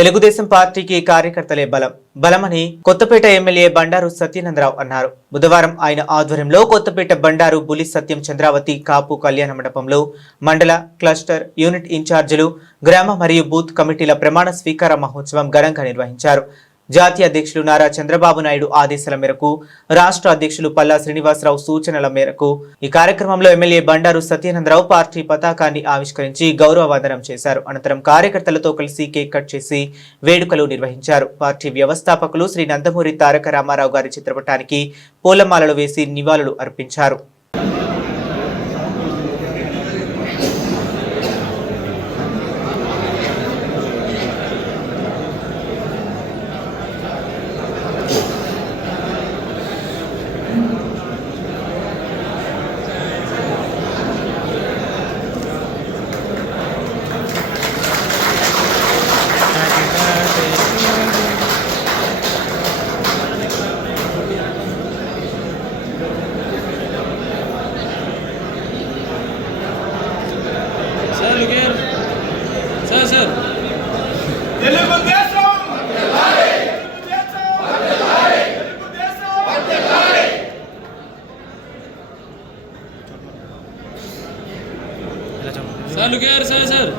తెలుగుదేశం పార్టీకి కార్యకర్తలే బలం. బలమని కొత్తపేట ఎమ్మెల్యే బండారు సత్యనందరావు అన్నారు. బుధవారం ఆయన ఆధ్వర్యంలో కొత్తపేట బండారు బులి సత్యం చంద్రావతి కాపు కళ్యాణ మండపంలో మండల క్లస్టర్ యూనిట్ ఇన్ఛార్జీలు గ్రామ మరియు బూత్ కమిటీల ప్రమాణ స్వీకార మహోత్సవం ఘనంగా నిర్వహించారు. జాతీయ అధ్యక్షులు నారా చంద్రబాబు నాయుడు ఆదేశాల మేరకు రాష్ట్ర అధ్యక్షులు పల్లా శ్రీనివాసరావు సూచనల మేరకు ఈ కార్యక్రమంలో ఎమ్మెల్యే బండారు సత్యానందరావు పార్టీ పతాకాన్ని ఆవిష్కరించి గౌరవ వందనం చేశారు. అనంతరం కార్యకర్తలతో కలిసి కేక్ కట్ చేసి వేడుకలు నిర్వహించారు. పార్టీ వ్యవస్థాపకులు శ్రీ నందమూరి తారక రామారావు గారి చిత్రపటానికి పూలమాలలు వేసి నివాళులు అర్పించారు sir look here sir sir Telugu Desam Telugu Desam Telugu Desam sir look here sir sir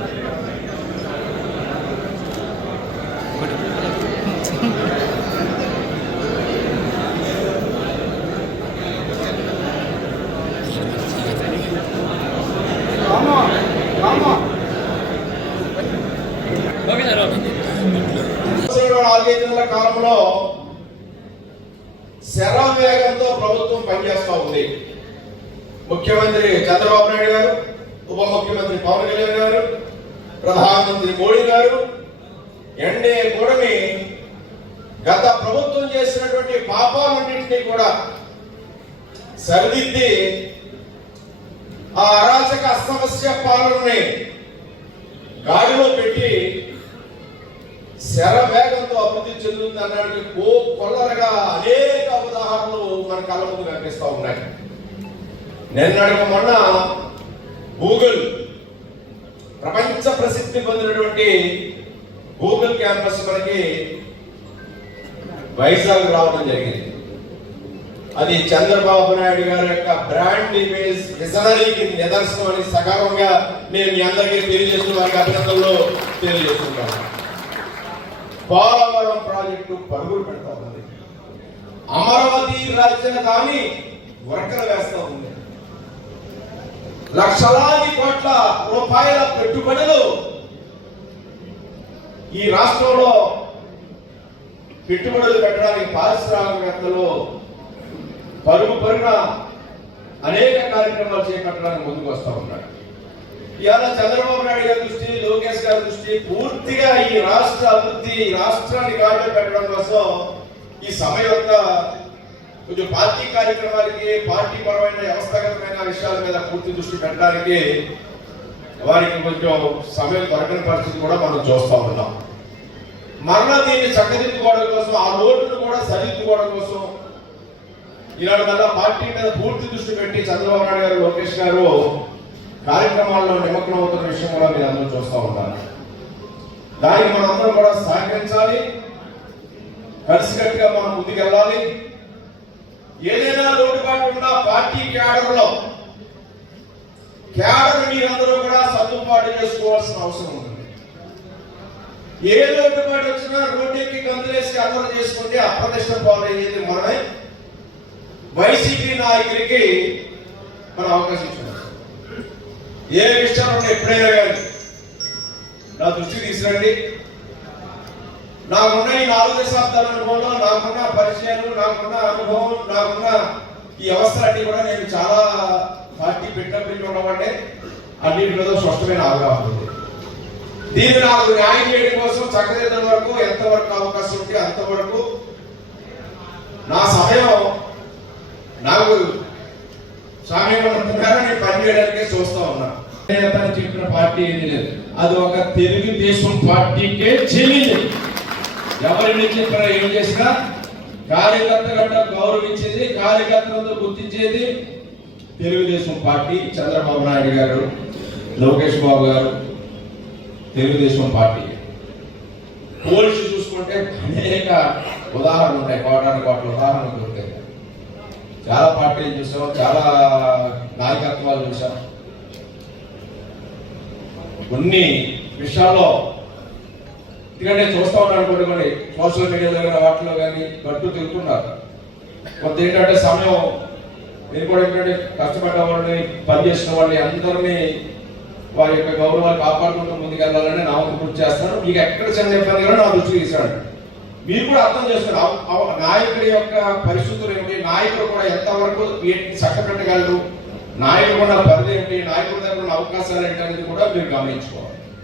sir నాలుగైదు కాలంలో శరవేగంతో ప్రభుత్వం పనిచేస్తూ ఉంది. ముఖ్యమంత్రి చంద్రబాబు నాయుడు గారు ఉప ముఖ్యమంత్రి పవన్ కళ్యాణ్ గారు ప్రధానమంత్రి మోడీ గారు ఎన్డీఏ కూడమి గత ప్రభుత్వం చేసినటువంటి పాపాలన్నింటినీ కూడా సరిదిద్ది ఆ అరాచక అసమస్య పాలనని గాడిలో పెట్టి శర వేగంతో అభివృద్ధి చెందుతుందనడానికి కో కొల్లరగా అనేక ఉదాహరణలు మన కళ్ళ ముందు కనిపిస్తూ ఉన్నాయి. నిన్నటికి మొన్న గూగుల్. ప్రపంచ ప్రసిద్ధి పొందినటువంటి గూగుల్ క్యాంపస్ మనకి వైజాగ్ రావడం జరిగింది. అది చంద్రబాబు నాయుడు గారి యొక్క బ్రాండ్ ఇమేజ్ విజనరీకి నిదర్శనం అని సగర్వంగా నేను మీ అందరికీ తెలియజేస్తున్న వారికి అభినందనలో తెలియజేస్తున్నాను. పోలవరం ప్రాజెక్టు పరుగులు పెడతా ఉంది. అమరావతి రాజధాని వరకలు వేస్తా ఉంది. లక్షలాది కోట్ల రూపాయల పెట్టుబడులు ఈ రాష్ట్రంలో పెట్టుబడులు పెట్టడానికి పారిశ్రామికవేత్తలు పరుగు పరుగున అనేక కార్యక్రమాలు చేపట్టడానికి ముందుకు వస్తూ ఉన్నారు. ఇవాళ చంద్రబాబు నాయుడు గారి దృష్టి లోకేష్ గారి దృష్టి పూర్తిగా ఈ రాష్ట్ర అభివృద్ధి ఈ రాష్ట్రాన్ని గాడిలో పెట్టడం కోసం ఈ సమయం యొక్క కొంచెం పార్టీ కార్యక్రమాలకి పార్టీ పరమైన వ్యవస్థాగతమైన విషయాల మీద పూర్తి దృష్టి పెట్టడానికి వారికి కొంచెం సమయం దొరకని పరిస్థితి కూడా మనం చూస్తూ ఉన్నాం. మరలా దీన్ని చక్కదిద్దుకోవడం కోసం ఆ లోటును కూడా సరిదిద్దుకోవడం కోసం ఈనాడు మళ్ళా పార్టీ మీద పూర్తి దృష్టి పెట్టి చంద్రబాబు నాయుడు గారు లోకేష్ గారు కార్యక్రమాల్లో నిమగ్నం అవుతున్న విషయం కూడా మీరు అందరూ చూస్తూ ఉంటారు. దానికి మనందరం కూడా సహకరించాలి. కలిసికట్టుగా మనం ముందుకెళ్ళాలి. ఏదైనా లోటుపాటు ఉన్నా పార్టీ క్యాడర్లో క్యాడర్ మీరందరూ కూడా సర్దుబాటు చేసుకోవాల్సిన అవసరం ఉంది. ఏ లోటుపాటు వచ్చినా రోడ్డెక్కి గంతులేసి అమలు చేసుకుంటే అప్రదిష్ట పాలయ్యేది మనమే వైసీపీ నాయకులకి మన అవకాశం ఇచ్చారు ఏ విషయంలో ఎప్పుడైనా కానీ నా దృష్టికి తీసుకురండి. నాకున్న ఈ నాలుగు దశాబ్దాల అనుభవంలో నాకున్న పరిచయాలు నాకున్న అనుభవం నాకున్న ఈ అవసరాన్ని కూడా నేను చాలా పార్టీ పెట్టినప్పుడు ఉండమంటే అన్నింటి మీద స్పష్టమైన అవగాహన ఉంది దీన్ని నాకు న్యాయం చేయడం కోసం చక్కదిద్దడం వరకు ఎంతవరకు అవకాశం ఉంటే అంతవరకు నా సమయం నాకు సమయం ఉన్నంతగా నేను పనిచేయడానికే చూస్తా ఉన్నా. చెప్పిన పార్టీ ఏది లేదు. అది ఒక తెలుగుదేశం పార్టీకే చెల్లింది. ఎవరిని చెప్పినా ఏం చేసినా కార్యకర్త గట్ట గౌరవించేది కార్యకర్తలతో గుర్తించేది తెలుగుదేశం పార్టీ చంద్రబాబు నాయుడు గారు లోకేష్ బాబు గారు తెలుగుదేశం పార్టీ. పోలీసు చూసుకుంటే అనేక ఉదాహరణలు ఉంటాయి కోటాను కోట్ల ఉదాహరణలు దొరుకుతాయి. చాలా పార్టీలు చూసాం చాలా నాయకత్వాలు చూసాం కొన్ని విషయాల్లో ఎందుకంటే చూస్తూ ఉన్నాను కొన్ని కొన్ని సోషల్ మీడియా దగ్గర వాటిలో కానీ గట్టు తిరుగుతున్నారు. కొంత ఏంటంటే సమయం నేను కూడా ఏంటంటే కష్టపడ్డ వాళ్ళని పనిచేసిన వాళ్ళని అందరినీ వారి యొక్క గౌరవాలు కాపాడుకుంటూ ముందుకెళ్ళాలని నా వంతు కృషి చేస్తాను. మీకు ఎక్కడ చిన్న ఇబ్బంది కూడా నా దృష్టికి తీసుకురండి. మీరు కూడా అర్థం చేసుకున్నారు నాయకుడి యొక్క పరిస్థితులు ఏమిటి? నాయకుడు కూడా ఎంతవరకు వీటిని చక్కబెట్టగలరు నాయకుడు కూడా పరిధి ఏమిటి? నాయకుడి దగ్గర ఉన్న అవకాశాలు ఏంటి అనేది కూడా మీరు గమనించుకోవాలి.